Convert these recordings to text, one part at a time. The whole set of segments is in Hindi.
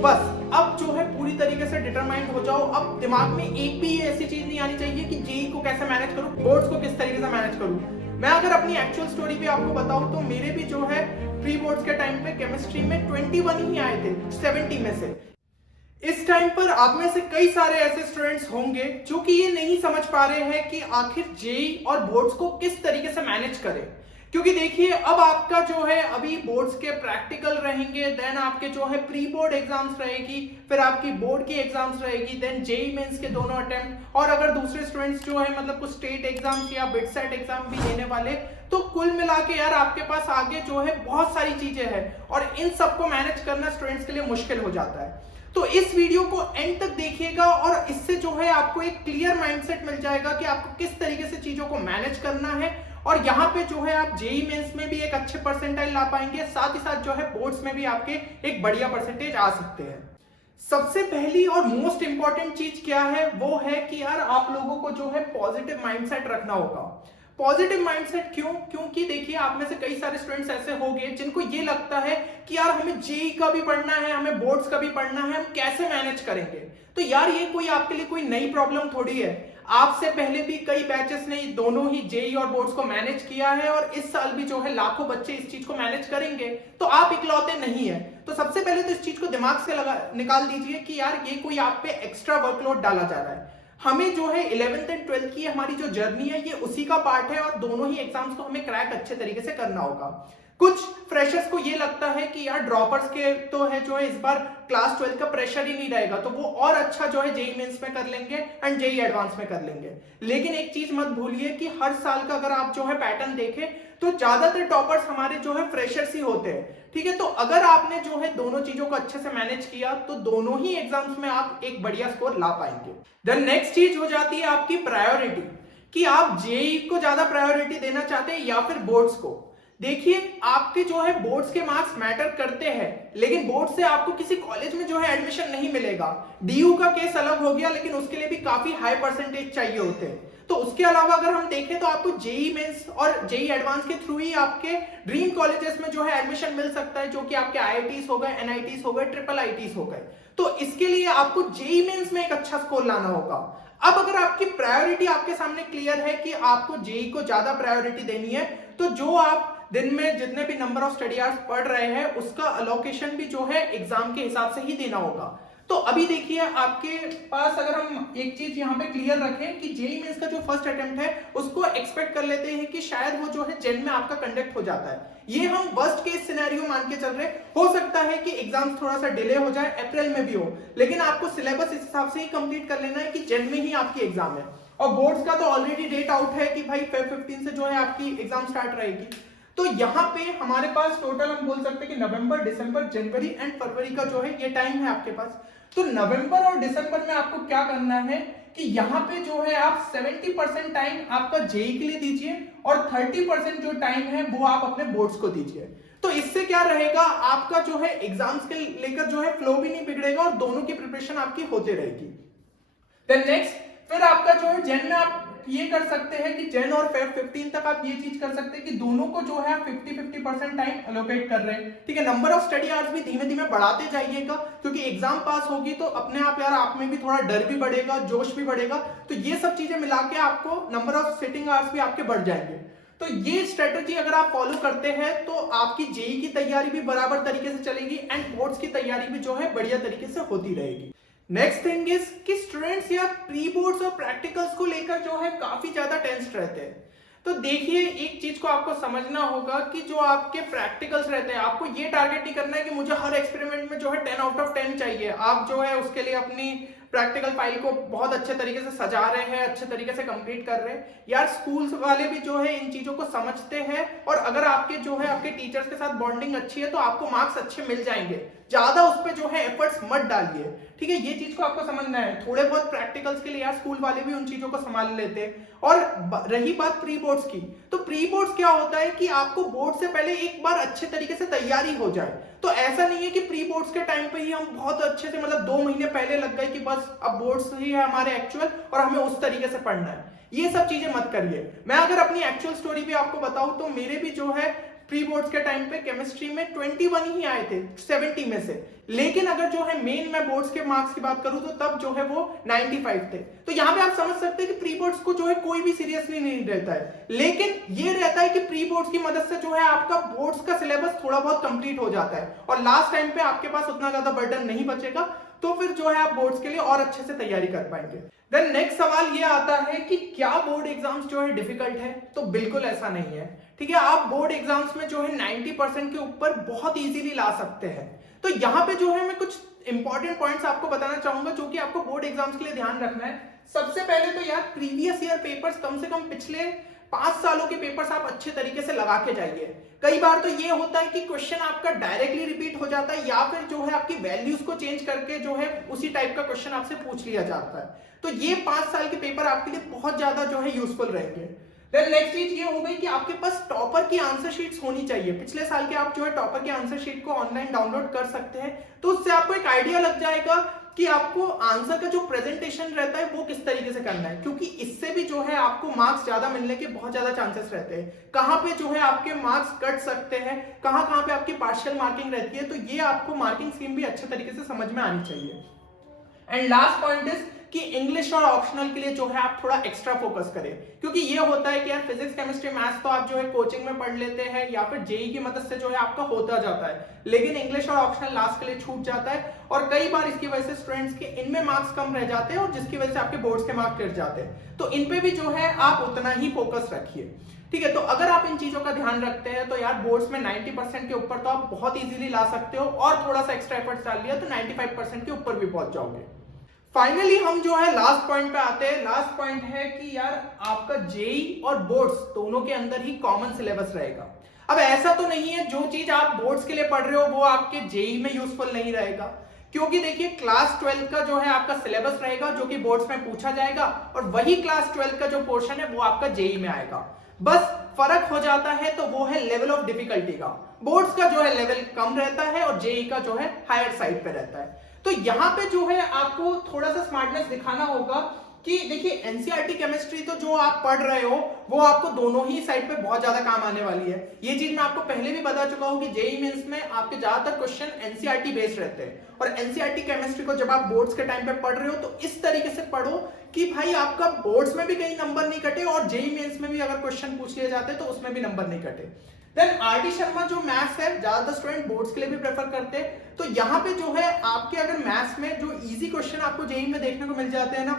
बस अब जो है पूरी तरीके से डिटरमाइंड हो जाओ। अब दिमाग में एक भी ऐसी चीज नहीं आनी चाहिए कि जेई को कैसे मैनेज करूं, बोर्ड्स को किस तरीके से मैनेज करूं। मैं अगर अपनी एक्चुअल स्टोरी भी आपको बताऊं तो मेरे भी जो है प्री बोर्ड्स के टाइम पे केमिस्ट्री में 21 ही आए थे 70 में से। इस टाइम पर आप में से कई सारे ऐसे स्टूडेंट्स होंगे जो कि ये नहीं समझ पा रहे हैं कि आखिर जेई और बोर्ड्स को किस तरीके से मैनेज करें। क्योंकि देखिए अब आपका जो है अभी बोर्ड्स के प्रैक्टिकल रहेंगे, देन आपके जो है प्री बोर्ड एग्जाम्स रहेगी, फिर आपकी बोर्ड की एग्जाम्स रहेगी, देन जेई मेंस के दोनों अटेम्प्ट, और अगर दूसरे स्टूडेंट्स जो है मतलब कुछ स्टेट एग्जाम्स या बिट सेट एग्जाम भी देने वाले, तो कुल मिला के यार आपके पास आगे जो है बहुत सारी चीजें हैं और इन सबको मैनेज करना स्टूडेंट्स के लिए मुश्किल हो जाता है। तो इस वीडियो को एंड तक देखिएगा और इससे जो है आपको एक क्लियर माइंडसेट मिल जाएगा कि आपको किस तरीके से चीजों को मैनेज करना है, और यहाँ पे जो है आप जेई मेंस में भी एक अच्छे परसेंटाइल ला पाएंगे, साथ ही साथ जो है बोर्ड्स में भी आपके एक बढ़िया परसेंटेज आ सकते हैं। सबसे पहली और मोस्ट इंपॉर्टेंट चीज क्या है, वो है कि यार आप लोगों को जो है पॉजिटिव माइंडसेट रखना होगा। पॉजिटिव माइंडसेट क्यों? क्योंकि देखिए आप में से कई सारे स्टूडेंट्स ऐसे होंगे जिनको ये लगता है कि यार हमें जेई का भी पढ़ना है, हमें बोर्ड्स का भी पढ़ना है, हम कैसे मैनेज करेंगे। तो यार ये कोई आपके लिए कोई नई प्रॉब्लम थोड़ी है। आपसे पहले भी कई बैचेस ने दोनों ही जेई और बोर्ड्स को मैनेज किया है और इस साल भी जो है लाखों बच्चे इस चीज को मैनेज करेंगे, तो आप इकलौते नहीं है। तो सबसे पहले तो इस चीज को दिमाग से निकाल दीजिए कि यार ये कोई आप पे एक्स्ट्रा वर्कलोड डाला जा रहा है। हमें जो है 11th एंड 12th की हमारी जो जर्नी है ये उसी का पार्ट है और दोनों ही एग्जाम्स को हमें क्रैक अच्छे तरीके से करना होगा। कुछ फ्रेशर्स को ये लगता है कि यार ड्रॉपर्स के तो है जो है इस बार क्लास 12 का प्रेशर ही नहीं रहेगा, तो वो और अच्छा जो है जेई मेंस में कर लेंगे एंड जेई एडवांस में कर लेंगे। लेकिन एक चीज मत भूलिए कि हर साल का अगर आप जो है पैटर्न देखें तो ज्यादातर टॉपर्स हमारे जो है फ्रेशर्स ही होते हैं। ठीक है, तो अगर आपने जो है दोनों चीजों को अच्छे से मैनेज किया तो दोनों ही एग्जाम्स में आप एक बढ़िया स्कोर ला पाएंगे। देन नेक्स्ट चीज हो जाती है आपकी प्रायोरिटी, कि आप जेई को ज्यादा प्रायोरिटी देना चाहते हैं या फिर बोर्ड्स को। देखिए आपके जो है बोर्ड्स के मार्क्स मैटर करते हैं, लेकिन बोर्ड से आपको किसी कॉलेज में जो है एडमिशन नहीं मिलेगा। डीयू का केस अलग हो गया, लेकिन उसके लिए भी काफी हाई परसेंटेज चाहिए होते हैं। तो उसके अलावा अगर हम देखें तो आपको जेई मेंस और जेई एडवांस के थ्रू ही आपके ड्रीम कॉलेजेस में जो है एडमिशन मिल सकता है, जो कि आपके आईआईटीज हो गए, एनआईटीज हो गए, ट्रिपल आईटीज हो गए। तो इसके लिए आपको जेई मेंस में एक अच्छा स्कोर लाना होगा। अब अगर आपकी प्रायोरिटी आपके सामने क्लियर है कि आपको जेई को ज्यादा प्रायोरिटी देनी है, तो जो आप दिन में जितने भी नंबर ऑफ स्टडी आवर्स पढ़ रहे हैं उसका अलोकेशन भी जो है एग्जाम के हिसाब से ही देना होगा। तो अभी देखिए आपके पास अगर हम एक चीज यहाँ पे क्लियर रखें कि जेई मेंस का जो फर्स्ट अटेम्प्ट है उसको एक्सपेक्ट कर लेते हैं कि शायद वो जो है जन में आपका कंडक्ट हो जाता है। ये हम वर्स्ट केस सिनेरियो मान के चल रहे हैं। हो सकता है कि एग्जाम थोड़ा सा डिले हो जाए, अप्रैल में भी हो, लेकिन आपको सिलेबस इस हिसाब से ही कंप्लीट कर लेना है कि जन में ही आपकी एग्जाम है। और बोर्ड्स का तो ऑलरेडी डेट आउट है कि भाई Feb 15 से जो है आपकी एग्जाम स्टार्ट रहेगी। तो यहाँ पे हमारे पास टोटल हम बोल सकते हैं कि नवंबर, दिसंबर, जनवरी एंड फरवरी का जो है ये टाइम है आपके पास। तो नवंबर और दिसंबर में आपको क्या करना है कि यहाँ पे जो है आप 70% टाइम आपका जेई के लिए दीजिए और 30% जो टाइम है वो आप अपने बोर्ड्स को दीजिए। तो इससे क्या रहेगा, आपका जो है एग्जाम्स के लेकर जो है फ्लो भी नहीं बिगड़ेगा और दोनों की प्रिपरेशन आपकी होते रहेगी। देन नेक्स्ट फिर आपका जो है जन में आप ये कर सकते हैं कि जन और फेब 15 तक आप ये चीज कर सकते हैं कि दोनों को जो है 50-50% टाइम अलोकेट कर रहे हैं। ठीक है, नंबर ऑफ स्टडी आवर्स भी धीमे धीमे बढ़ाते जाइएगा, क्योंकि एग्जाम पास होगी तो अपने आप यार आप में भी थोड़ा डर भी बढ़ेगा, जोश भी बढ़ेगा। तो ये सब चीजें मिला के आपको नंबर ऑफ सिटिंग आवर्स भी आपके बढ़ जाएंगे। तो ये स्ट्रेटेजी अगर आप फॉलो करते हैं तो आपकी जेई की तैयारी भी बराबर तरीके से चलेगी एंड बोर्ड्स की तैयारी भी जो है बढ़िया तरीके से होती रहेगी। नेक्स्ट थिंग इज कि स्टूडेंट्स या प्री बोर्ड्स और प्रैक्टिकल्स को लेकर जो है काफी ज्यादा टेंस्ड रहते हैं। तो देखिए एक चीज को आपको समझना होगा कि जो आपके प्रैक्टिकल्स रहते हैं, आपको ये टारगेट नहीं करना है कि मुझे हर एक्सपेरिमेंट में जो है 10 आउट ऑफ 10 चाहिए। आप जो है उसके लिए अपनी प्रैक्टिकल फाइल को बहुत अच्छे तरीके से सजा रहे हैं, अच्छे तरीके से कंप्लीट कर रहे हैं। यार स्कूल्स वाले भी जो है इन चीजों को समझते हैं और अगर आपके जो है आपके टीचर्स के साथ बॉन्डिंग अच्छी है तो आपको मार्क्स अच्छे मिल जाएंगे। ज्यादा उस पर जो है एफर्ट्स मत डालिए। ठीक है, ये चीज को आपको समझना है। थोड़े बहुत प्रैक्टिकल्स के लिए यार स्कूल वाले भी उन चीजों को संभाल लेते हैं। और रही बात प्री बोर्ड्स की, तो प्री बोर्ड्स क्या होता है कि आपको बोर्ड से पहले एक बार अच्छे तरीके से तैयारी हो जाए। तो ऐसा नहीं है कि प्री बोर्ड्स के टाइम पे ही हम बहुत अच्छे से मतलब 2 महीने पहले लग गए कि बस अब बोर्ड्स ही है हमारे एक्चुअल और हमें उस तरीके से पढ़ना है। ये सब चीजें मत करिए। मैं अगर अपनी एक्चुअल स्टोरी भी आपको बताऊं तो मेरे भी जो है प्री बोर्ड्स के टाइम पे केमिस्ट्री में 21 ही आए थे 70 में से, लेकिन अगर जो है मेन मैं बोर्ड्स के मार्क्स की बात करूं तो तब जो है वो 95 थे। तो यहाँ पे आप समझ सकते हैं कि प्री बोर्ड्स को जो है कोई भी सीरियसली नहीं रहता है, लेकिन ये रहता है कि प्री बोर्ड्स की मदद से जो है आपका बोर्ड्स का सिलेबस थोड़ा बहुत कंप्लीट हो जाता है और लास्ट टाइम पे आपके पास उतना ज्यादा बर्डन नहीं बचेगा, तो फिर जो है आप बोर्ड्स के लिए और अच्छे से तैयारी कर पाएंगे। देन नेक्स्ट सवाल ये आता है कि क्या बोर्ड एग्जाम्स जो है डिफिकल्ट है? तो बिल्कुल ऐसा नहीं है, ठीक है। आप बोर्ड एग्जाम्स में जो है 90% के ऊपर बहुत इजीली ला सकते हैं। तो यहाँ पे जो है मैं कुछ इंपॉर्टेंट पॉइंट्स आपको बताना चाहूंगा जो कि आपको बोर्ड एग्जाम्स के लिए ध्यान रखना है। सबसे पहले तो यार प्रीवियस ईयर पेपर्स, कम से कम पिछले 5 सालों के पेपर्स आप अच्छे तरीके से लगा के जाइए। कई बार तो ये होता है कि क्वेश्चन आपका डायरेक्टली रिपीट हो जाता है या फिर जो है आपकी वैल्यूज को चेंज करके जो है उसी टाइप का क्वेश्चन आपसे पूछ लिया जाता है। तो ये 5 साल के पेपर आपके लिए बहुत ज्यादा जो है यूजफुल रहेंगे। देन नेक्स्ट चीज ये हो गई कि आपके पास टॉपर की आंसर शीट्स होनी चाहिए। पिछले साल के आप जो है टॉपर की आंसर शीट को ऑनलाइन डाउनलोड कर सकते हैं, तो उससे आपको एक आइडिया लग जाएगा कि आपको आंसर का जो प्रेजेंटेशन रहता है वो किस तरीके से करना है, क्योंकि इससे भी जो है आपको मार्क्स ज्यादा मिलने के बहुत ज्यादा चांसेस रहते हैं। कहां पे जो है आपके मार्क्स कट सकते हैं, कहां कहां पे आपकी पार्शियल मार्किंग रहती है, तो ये आपको मार्किंग स्कीम भी अच्छे तरीके से समझ में आनी चाहिए। एंड लास्ट पॉइंट इज कि इंग्लिश और ऑप्शनल के लिए जो है आप थोड़ा एक्स्ट्रा फोकस करें, क्योंकि ये होता है कि यार फिजिक्स केमिस्ट्री मैथ्स तो आप जो है कोचिंग में पढ़ लेते हैं या फिर जेई की मदद से जो है आपका होता जाता है, लेकिन इंग्लिश और ऑप्शनल लास्ट के लिए छूट जाता है और कई बार इसकी वजह से स्टूडेंट्स के इनमें मार्क्स कम रह जाते हैं और जिसकी वजह से आपके बोर्ड्स के मार्क्स गिर जाते हैं। तो इन पे भी जो है आप उतना ही फोकस रखिए, ठीक है। तो अगर आप इन चीजों का ध्यान रखते हैं तो यार बोर्ड्स में 90% के ऊपर तो आप बहुत इजीली ला सकते हो और थोड़ा सा एक्स्ट्रा एफर्ट्स डाल लिया तो 95% के ऊपर भी पहुंच जाओगे। फाइनली हम जो है लास्ट पॉइंट पे आते हैं। लास्ट पॉइंट है कि यार आपका जेई और बोर्ड्स दोनों के अंदर ही कॉमन सिलेबस रहेगा। अब ऐसा तो नहीं है जो चीज आप बोर्ड्स के लिए पढ़ रहे हो वो आपके जेई में यूजफुल नहीं रहेगा, क्योंकि देखिए क्लास 12 का जो है आपका सिलेबस रहेगा जो कि बोर्ड्स में पूछा जाएगा और वही क्लास 12 का जो पोर्शन है वो आपका जेई में आएगा। बस फर्क हो जाता है तो वो है लेवल ऑफ डिफिकल्टी का। बोर्ड्स का जो है लेवल कम रहता है और जेई का जो है हायर साइड पे रहता है। तो यहाँ पे जो है आपको थोड़ा सा स्मार्टनेस दिखाना होगा कि देखिए एनसीईआरटी केमिस्ट्री तो जो आप पढ़ रहे हो वो आपको दोनों ही साइड पे बहुत ज्यादा काम आने वाली है। ये चीज मैं आपको पहले भी बता चुका हूँ कि जेईई मेंस में आपके ज्यादातर क्वेश्चन एनसीईआरटी बेस्ड रहते हैं और एनसीईआरटी केमिस्ट्री को जब आप बोर्ड्स के टाइम पे पढ़ रहे हो तो इस तरीके से पढ़ो कि भाई आपका बोर्ड्स में भी कहीं नंबर नहीं कटे और जेईई मेंस में भी अगर क्वेश्चन पूछ लिए जाते तो उसमें भी नंबर नहीं कटे। देन आरटी शर्मा जो मैथ्स है ज्यादातर स्टूडेंट बोर्ड्स के लिए भी प्रेफर करते हैं, तो यहाँ पे जो है आपके अगर मैथ्स में जो इजी क्वेश्चन आपको जेईई में देखने को मिल जाते हैं ना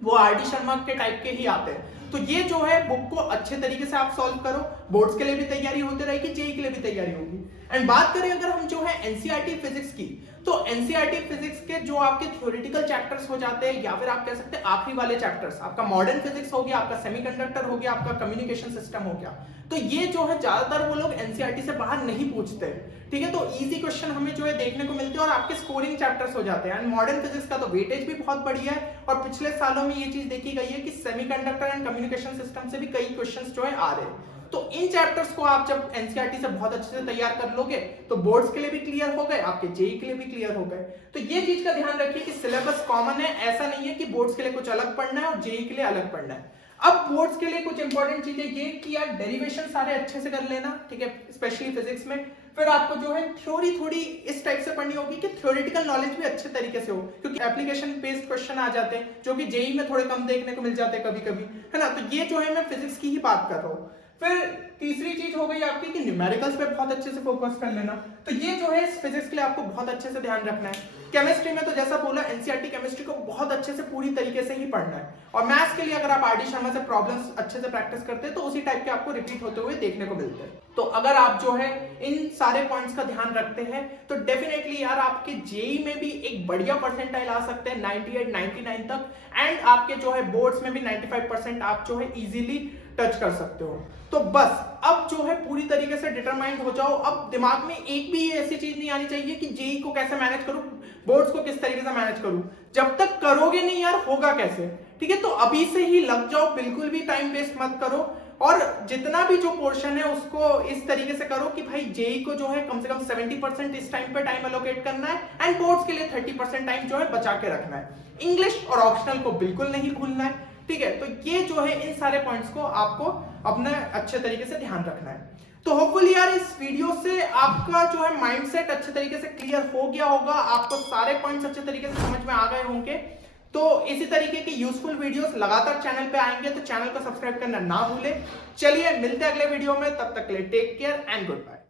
वो आरटी शर्मा के टाइप के ही आते हैं। तो ये जो है बुक को अच्छे तरीके से आप सॉल्व करो, बोर्ड्स के लिए भी तैयारी होती रहेगी, जेईई के लिए भी तैयारी होगी। एंड बात करें अगर हम जो है एनसीईआरटी फिजिक्स की, तो एनसीईआरटी फिजिक्स के जो आपके थ्योरेटिकल चैप्टर्स हो जाते हैं या फिर आप कह सकते हैं आखिरी वाले चैप्टर्स, आपका मॉडर्न फिजिक्स हो गया, आपका सेमीकंडक्टर हो गया, आपका कम्युनिकेशन सिस्टम हो गया, तो ये जो है ज्यादातर वो लोग एनसीईआरटी से बाहर नहीं पूछते, ठीक है। तो इजी क्वेश्चन हमें जो है देखने को मिलते हैं और आपके स्कोरिंग चैप्टर्स हो जाते हैं। एंड मॉडर्न फिजिक्स का तो वेटेज भी बहुत बढ़िया है और पिछले सालों में ये चीज देखी गई है कि सेमीकंडक्टर एंड कम्युनिकेशन सिस्टम से भी कई क्वेश्चंस जो है आ रहे हैं। तो इन चैप्टर्स को आप जब एनसीईआरटी से बहुत अच्छे से तैयार कर लोगे तो बोर्ड्स के लिए भी क्लियर हो गए, आपके जेईई के लिए भी क्लियर हो गए। तो ये चीज का ध्यान रखिए कि सिलेबस कॉमन है, ऐसा नहीं है कि बोर्ड्स के लिए कुछ अलग पढ़ना है और जेईई के लिए अलग पढ़ना है। अब बोर्ड्स के लिए कुछ इंपॉर्टेंट चीजें ये कि यार डेरिवेशन सारे अच्छे से कर लेना, ठीक है, स्पेशली फिजिक्स में। फिर आपको जो है थ्योरी थोड़ी इस टाइप से पढ़नी होगी कि थ्योरेटिकल नॉलेज भी अच्छे तरीके से हो, क्योंकि एप्लीकेशन बेस्ड क्वेश्चन आ जाते हैं जो कि जेईई में थोड़े कम देखने को मिल जाते हैं कभी कभी, है ना। तो ये जो है मैं फिजिक्स की ही बात कर रहा हूँ। फिर तीसरी चीज हो गई आपकी कि न्यूमेरिकल्स पे बहुत अच्छे से फोकस कर लेना, तो ये जो है फिजिक्स के लिए आपको बहुत अच्छे से ध्यान रखना है। केमिस्ट्री में तो जैसा बोला एनसीईआरटी केमिस्ट्री को बहुत अच्छे से पूरी तरीके से ही पढ़ना है और मैथ्स के लिए अगर आप आरडी शर्मा से प्रॉब्लम्स अच्छे से प्रैक्टिस करते हैं तो उसी टाइप के आपको रिपीट होते हुए देखने को मिलते हैं। तो अगर आप जो है इन सारे पॉइंट्स का ध्यान रखते हैं तो डेफिनेटली यार आपके जेईई में भी एक बढ़िया परसेंटाइल आ सकते हैं 98 99 तक, एंड आपके जो है बोर्ड्स में भी 95% आप जो है इजीली टच कर सकते हो। तो बस अब जो है पूरी तरीके से डिटरमाइंड हो जाओ। अब दिमाग में एक भी ऐसी चीज नहीं आनी चाहिए कि जेईई को कैसे मैनेज करूं, बोर्ड्स को किस तरीके से मैनेज करूं। जब तक करोगे नहीं यार होगा कैसे, ठीक है। तो अभी से ही लग जाओ, बिल्कुल भी टाइम वेस्ट मत करो और जितना भी जो पोर्शन है उसको इस तरीके से करो कि भाई जेईई को जो है कम से कम 70% इस टाइम पे टाइम एलोकेट करना है एंड बोर्ड्स के लिए 30% टाइम जो है बचा के रखना है। इंग्लिश और ऑप्शनल को बिल्कुल नहीं भूलना है, ठीक है। तो ये जो है इन सारे पॉइंट्स को आपको अपने अच्छे तरीके से ध्यान रखना है। तो होपफुली यार इस वीडियो से आपका जो है माइंडसेट अच्छे तरीके से क्लियर हो गया होगा, आपको सारे पॉइंट्स अच्छे तरीके से समझ में आ गए होंगे। तो इसी तरीके के यूजफुल वीडियोस लगातार चैनल पे आएंगे, तो चैनल को सब्सक्राइब करना ना भूलें। चलिए मिलते हैं अगले वीडियो में, तब तक के लिए take care and good bye.